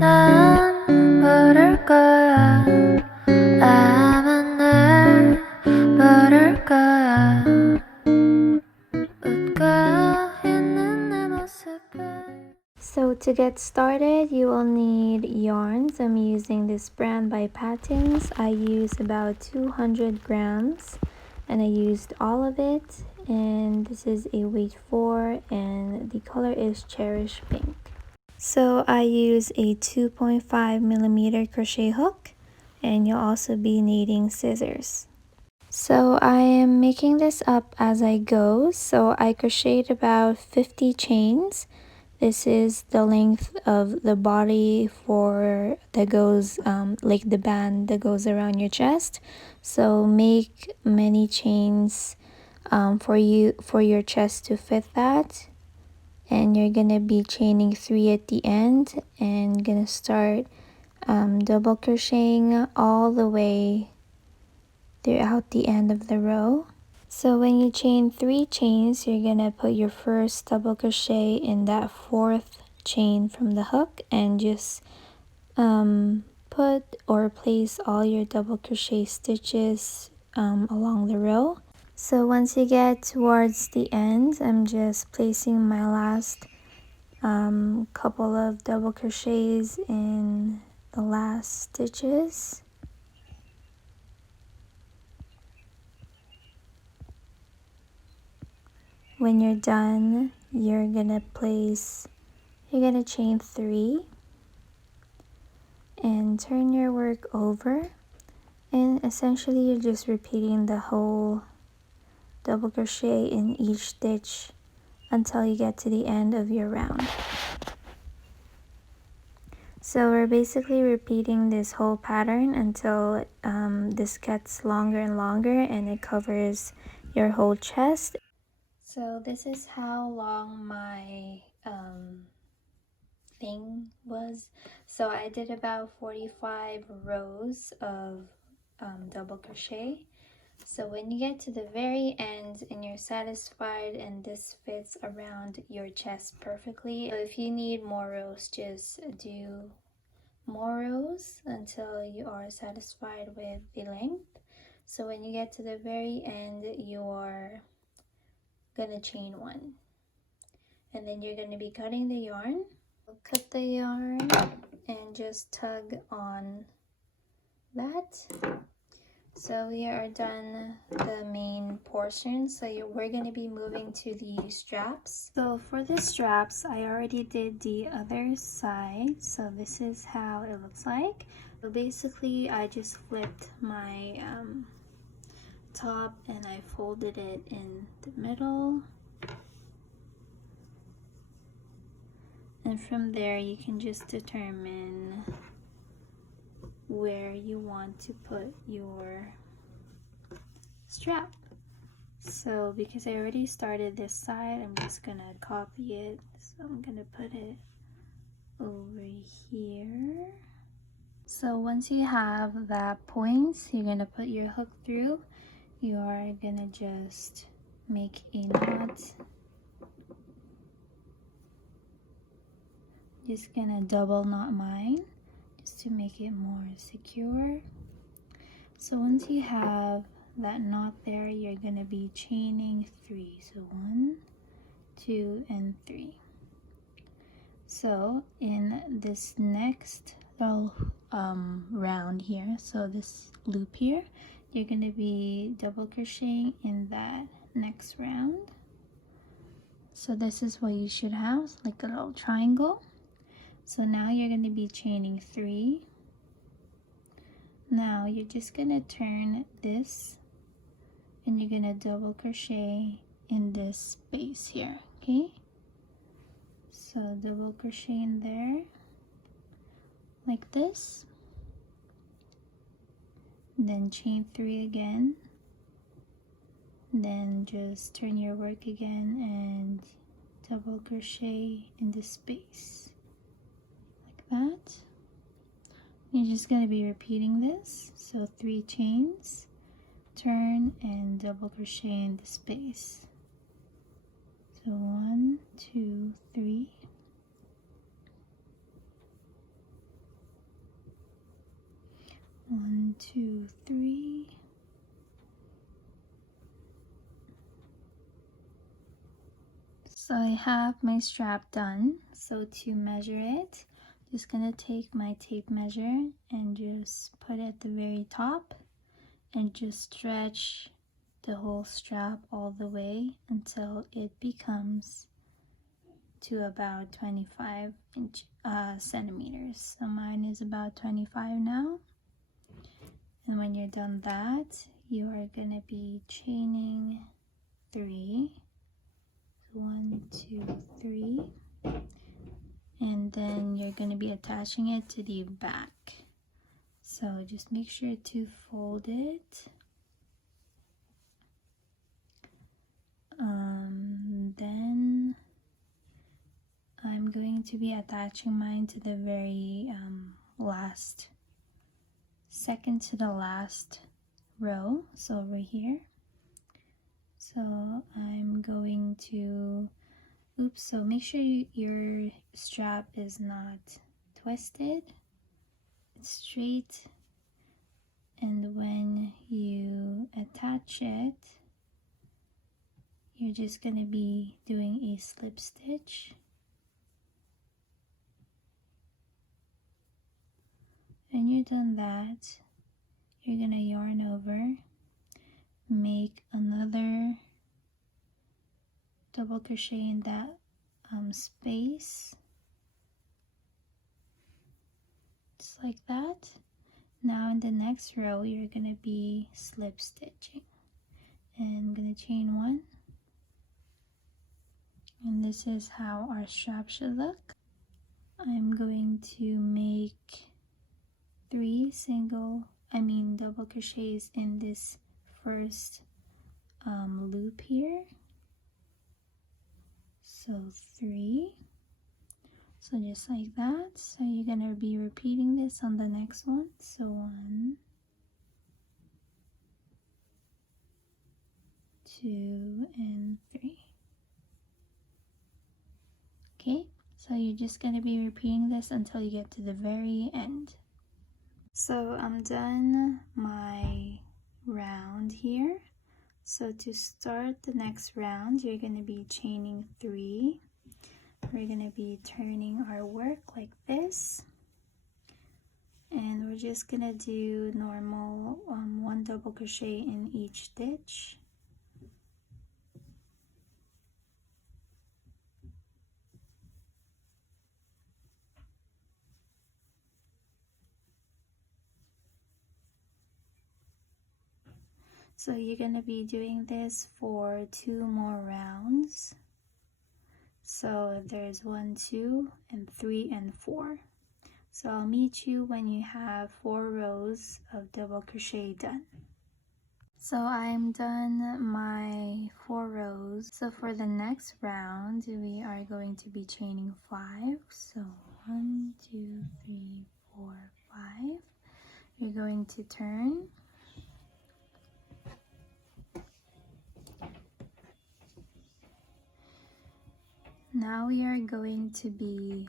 난 부를 거야. 아마 날 부를 거야. 웃고 있는 내 모습을. So to get started, you will need yarns. I'm using this brand by Patterns. I use about 200 grams and I used all of it, and this is a weight 4 and the color is Cherish Pink. So I use a 2.5 millimeter crochet hook, and you'll also be needing scissors. So I am making this up as I go. So I crocheted about 50 chains. This is the length of the body for that goes like the band that goes around your chest. So make many chains for your chest to fit that. And you're gonna be chaining 3 at the end and gonna start double crocheting all the way throughout the end of the row. So when you chain 3 chains, you're gonna put your first double crochet in that 4th chain from the hook and just put or place all your double crochet stitches along the row. So once you get towards the end, I'm just placing my last couple of double crochets in the last stitches. When you're done, you're gonna chain 3 and turn your work over, and essentially you're just repeating the whole double crochet in each stitch until you get to the end of your round. So we're basically repeating this whole pattern until this gets longer and longer and it covers your whole chest. So this is how long my thing was. So I did about 45 rows of double crochet. So when you get to the very end and you're satisfied and this fits around your chest perfectly, so if you need more rows, just do more rows until you are satisfied with the length. So when you get to the very end, you are gonna chain 1 and then you're gonna be cutting the yarn. Cut the yarn and just tug on that. So we are done the main portion, so we're going to be moving to the straps. So for the straps, I already did the other side, so this is how it looks like. So basically I just flipped my top and I folded it in the middle, and from there you can just determine where you want to put your strap. So because I already started this side, I'm just gonna copy it. So I'm gonna put it over here. So once you have that point, you're gonna put your hook through. You are gonna just make a knot. Just gonna double knot mine just to make it more secure. So once you have that knot there, you're gonna be chaining 3. So 1, 2, and 3. So in this next little round here, so this loop here, you're gonna be double crocheting in that next round. So this is what you should have, like a little triangle. So now you're gonna be chaining 3. Now you're just gonna turn this and you're gonna double crochet in this space here, okay? So double crochet in there like this, then chain 3 again, then just turn your work again and double crochet in this space like that. You're just going to be repeating this, so 3 chains, turn and double crochet in the space. So 1, 2, 3, 2, 3. So I have my strap done. So to measure it, just gonna take my tape measure and just put it at the very top and just stretch the whole strap all the way until it becomes to about 25 centimeters. So mine is about 25 now. And when you're done that, you are gonna be chaining 3. 1, 2, 3, and then you're going to be attaching it to the back. So just make sure to fold it. Then I'm going to be attaching mine to the very second to the last row, so over here. So I'm going to, so make sure your strap is not twisted, it's straight, and when you attach it, you're just going to be doing a slip stitch. When you're done that, you're going to yarn over, make another double crochet in that space, just like that. Now in the next row, you're going to be slip stitching, and I'm going to chain 1, and this is how our strap should look. I'm going to make 3 double crochets in this first loop here. So 3, so just like that. So you're gonna be repeating this on the next one. So 1, 2, and 3. Okay, so you're just gonna be repeating this until you get to the very end. So I'm done my round here. So to start the next round, you're going to be chaining 3. We're going to be turning our work like this, and we're just going to do normal 1 double crochet in each stitch. So you're going to be doing this for 2 more rounds. So there's 1, 2, and 3, and 4. So I'll meet you when you have 4 rows of double crochet done. So I'm done my 4 rows. So for the next round, we are going to be chaining 5. So 1, 2, 3, 4, 5. You're going to turn. Now we are going to be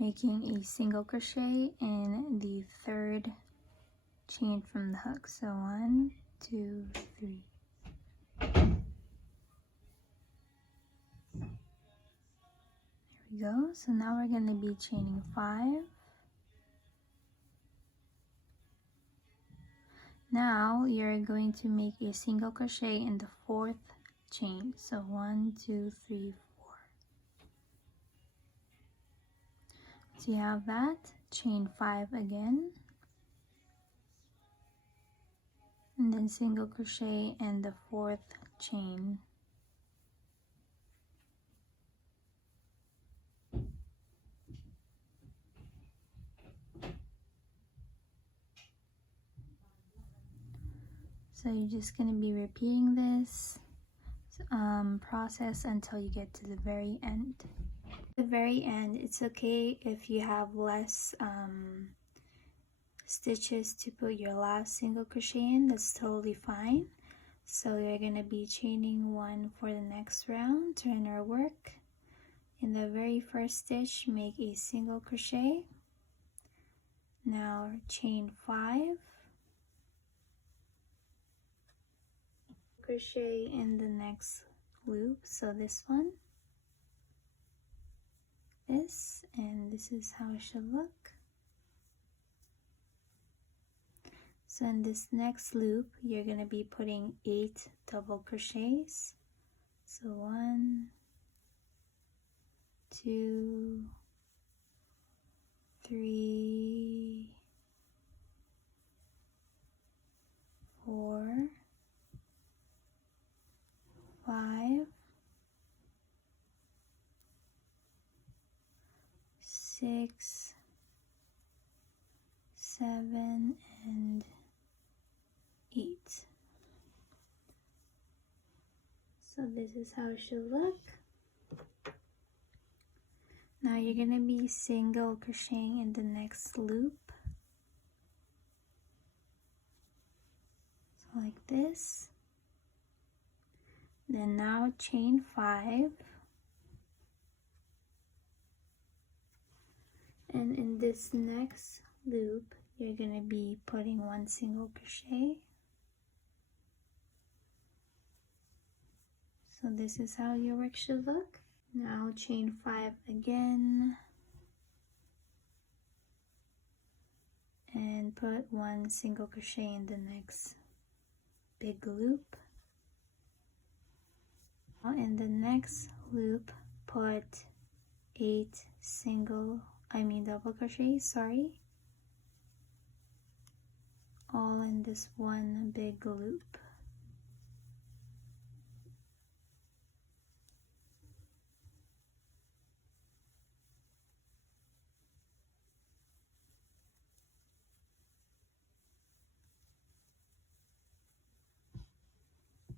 making a single crochet in the 3rd chain from the hook. So 1, 2, 3. There we go. So now we're going to be chaining 5. Now you're going to make a single crochet in the 4th chain. So 1, 2, 3, 4. So you have that, chain 5 again, and then single crochet in the 4th chain. So you're just going to be repeating this process until you get to the very end. At the very end, it's okay if you have less stitches to put your last single crochet in. That's totally fine. So you're going to be chaining 1 for the next round, turn our work. In the very first stitch, make a single crochet. Now chain 5, crochet in the next loop. So this one, this, and this is how it should look. So in this next loop, you're going to be putting 8 double crochets. So 1, 2, 3, 4, 5, 6, 7, and 8. So this is how it should look. Now you're going to be single crocheting in the next loop. So like this. Then now chain 5. And in this next loop, you're going to be putting 1 single crochet. So this is how your work should look. Now chain 5 again. And put 1 single crochet in the next big loop. Now in the next loop, put 8 double crochets, sorry. All in this one big loop.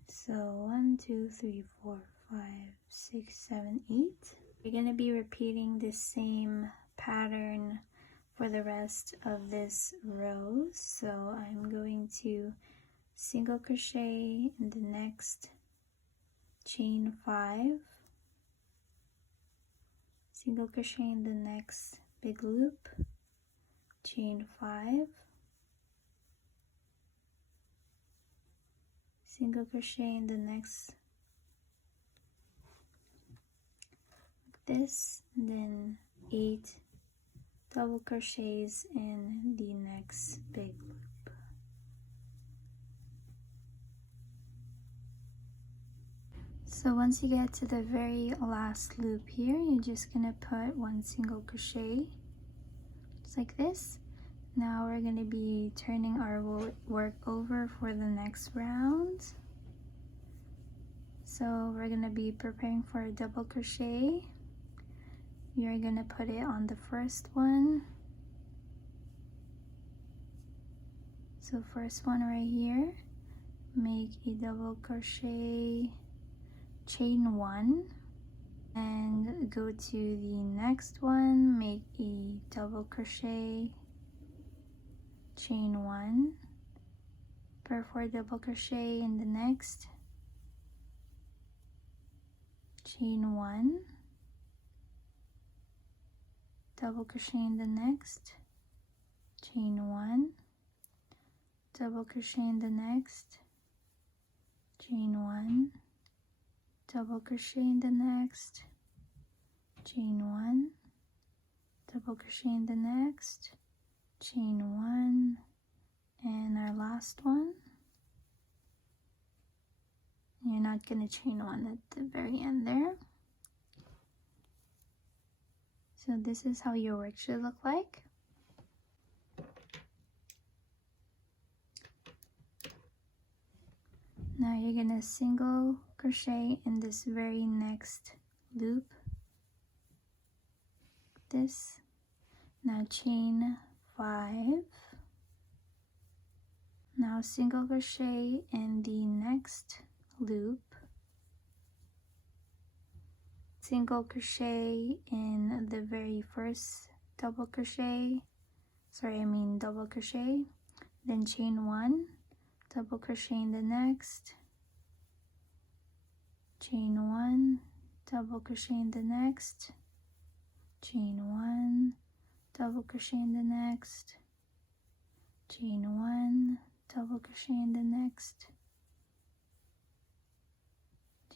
So 1, 2, 3, 4, 5, 6, 7, 8. You're going to be repeating the same pattern for the rest of this row. So I'm going to single crochet in the next chain 5, single crochet in the next big loop, chain 5, single crochet in the next like this, and then 8 double crochets in the next big loop. So once you get to the very last loop here, you're just gonna put 1 single crochet just like this. Now we're going to be turning our work over for the next round. So we're going to be preparing for a double crochet. You're going to put it on the first one. So first one right here, make a double crochet, chain 1, and go to the next one, make a double crochet, chain 1, pair 4 double crochet in the next, chain 1, double crochet in the next, chain 1, double crochet in the next, chain 1, double crochet in the next, chain 1, double crochet in the next, chain 1, and our last one. You're not going to chain 1 at the very end there. So this is how your work should look like. Now you're going to single crochet in this very next loop. This. Now chain 5. Now single crochet in the next loop, single crochet in the very first double crochet, double crochet, then chain 1, double crochet in the next, chain 1, double crochet in the next, chain 1, double crochet in the next, chain 1, double crochet in the next,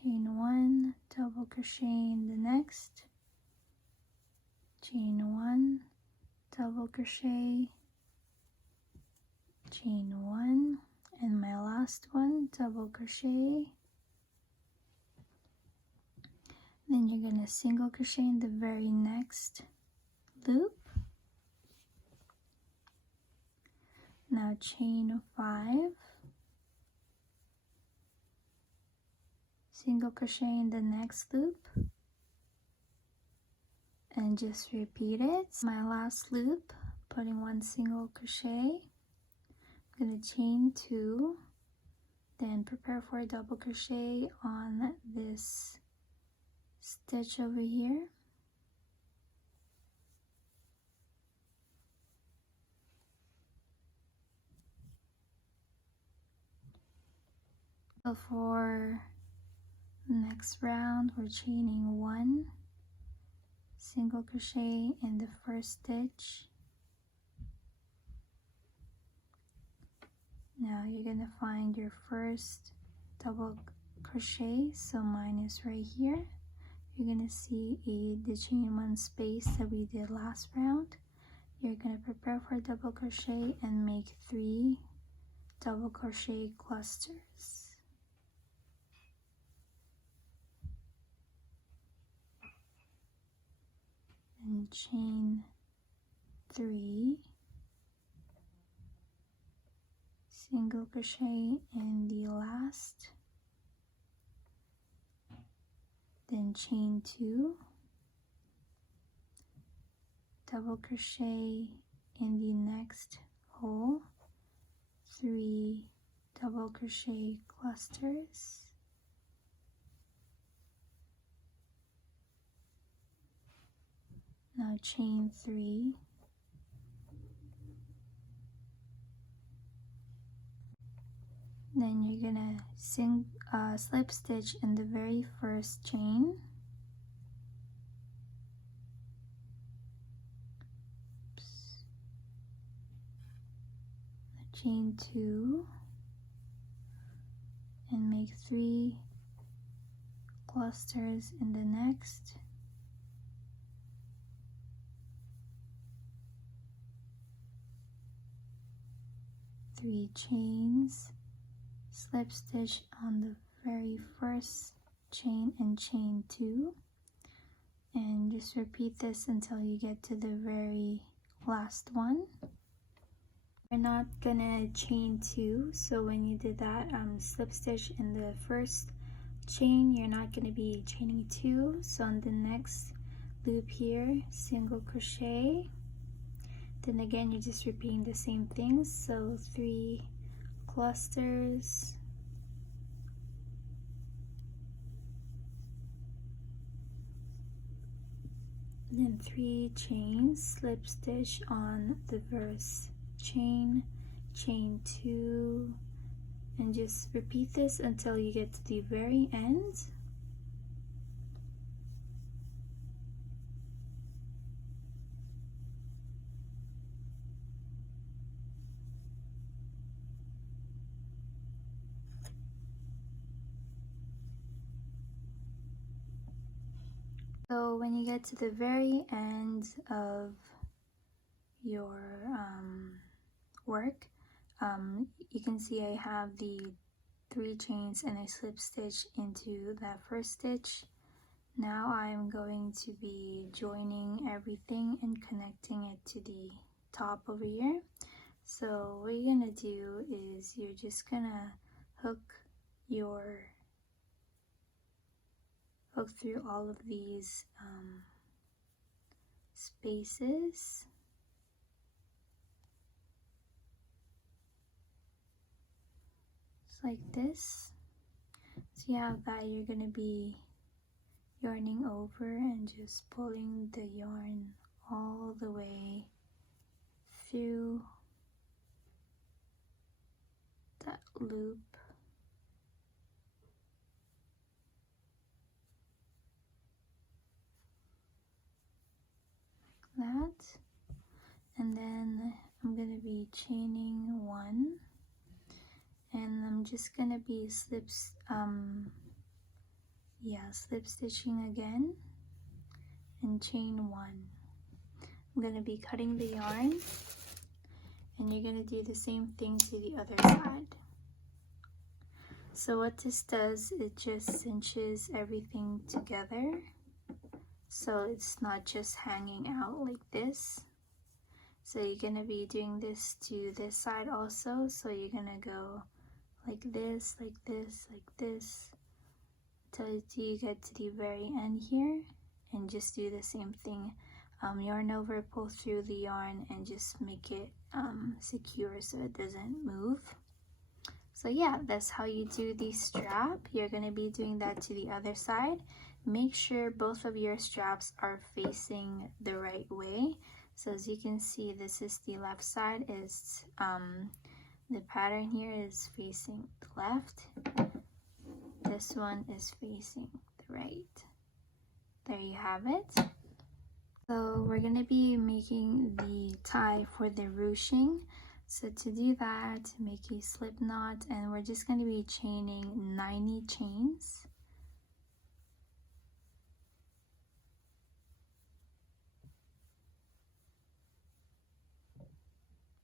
chain 1, double crochet in the next, chain 1, double crochet, chain 1, and my last one, double crochet. Then you're going to single crochet in the very next loop. Now chain 5, single crochet in the next loop, and just repeat it. My last loop, putting 1 single crochet, I'm going to chain 2, then prepare for a double crochet on this stitch over here. So for the next round, we're chaining 1 single crochet in the first stitch. Now you're going to find your first double crochet, so mine is right here. You're going to see the chain 1 space that we did last round. You're going to prepare for a double crochet and make 3 double crochet clusters. And chain 3, single crochet in the last, then chain 2, double crochet in the next hole, 3 double crochet clusters, now chain 3, then you're gonna slip stitch in the very first chain. Oops. Chain 2 and make 3 clusters in the next, three chains, slip stitch on the very first chain and chain 2, and just repeat this until you get to the very last one. We're not gonna chain 2, so when you did that slip stitch in the first chain, you're not gonna be chaining 2. So on the next loop here, single crochet, then again you're just repeating the same things, so 3 clusters, then 3 chains, slip stitch on the first chain, chain 2, and just repeat this until you get to the very end. So when you get to the very end of your work, you can see I have the 3 chains and I slip stitch into that first stitch. Now I'm going to be joining everything and connecting it to the top over here. So what you're gonna do is you're just gonna hook through all of these spaces. Just like this. So you have that, you're gonna be yarning over and just pulling the yarn all the way through that loop. That, and then I'm gonna be chaining 1, and I'm just gonna be slip stitching again and chain 1. I'm going to be cutting the yarn, and you're going to do the same thing to the other side. So what this does, it just cinches everything together, so it's not just hanging out like this. So you're going to be doing this to this side also, so you're going to go like this, like this, like this, till you get to the very end here, and just do the same thing. Yarn over, pull through the yarn, and just make it secure so it doesn't move. So yeah, that's how you do the strap. You're going to be doing that to the other side. Make sure both of your straps are facing the right way. So as you can see, this is the left side, is the pattern here is facing the left. This one is facing the right. There you have it. So we're going to be making the tie for the ruching. So to do that, make a slip knot, and we're just going to be chaining 90 chains.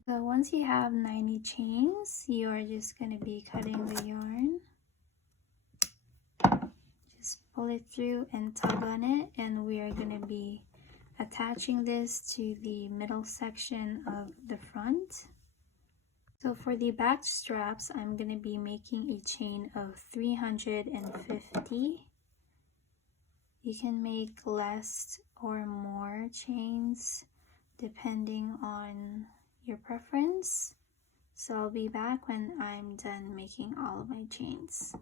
So once you have 90 chains, you are just going to be cutting the yarn. Just pull it through and tug on it, and we are going to be attaching this to the middle section of the front. So for the back straps, I'm going to be making a chain of 350. You can make less or more chains depending on your preference. So I'll be back when I'm done making all of my chains.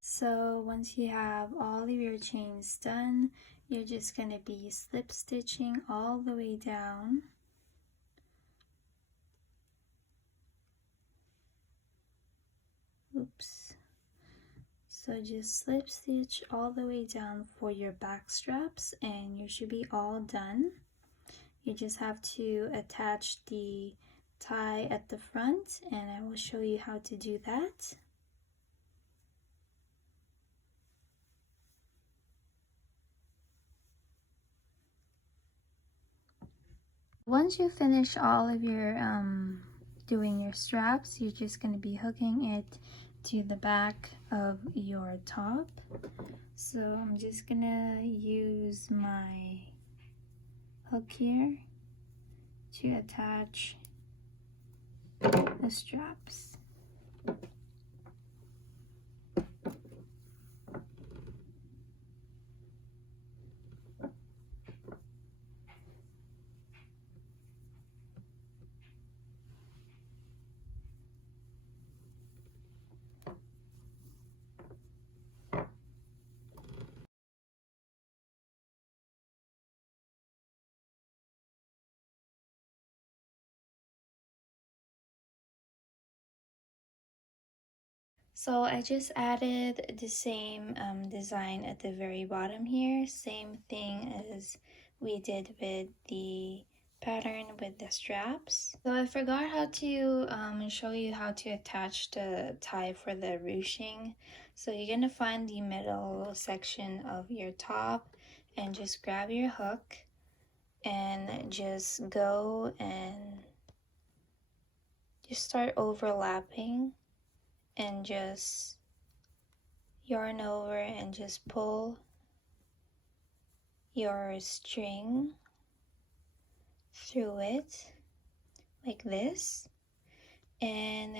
So once you have all of your chains done, you're just going to be slip stitching all the way down. Oops. So just slip stitch all the way down for your back straps, and you should be all done. You just have to attach the tie at the front, and I will show you how to do that. Once you finish all of your doing your straps, you're just going to be hooking it to the back of your top. So I'm just gonna use my hook here to attach the straps. So I just added the same design at the very bottom here, same thing as we did with the pattern with the straps. So I forgot how to show you how to attach the tie for the ruching. So you're gonna find the middle section of your top and just grab your hook and just go and just start overlapping, and just yarn over and just pull your string through it like this. And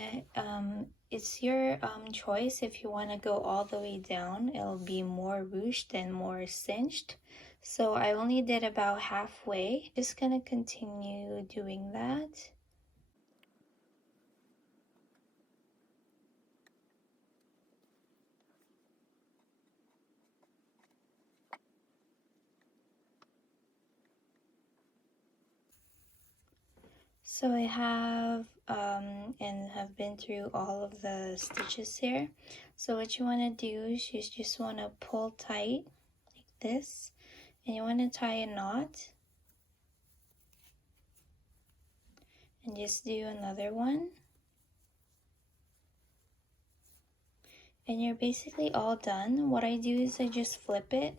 it's your choice if you want to go all the way down. It'll be more ruched and more cinched. So I only did about halfway. Just gonna continue doing that. So I have and have been through all of the stitches here. So what you want to do is you just want to pull tight like this, and you want to tie a knot, and just do another one, and you're basically all done. What I do is I just flip it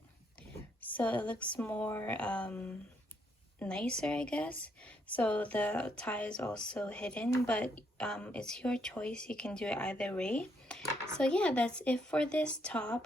so it looks more nicer, I guess. So the tie is also hidden, but it's your choice. You can do it either way. So yeah, that's it for this top.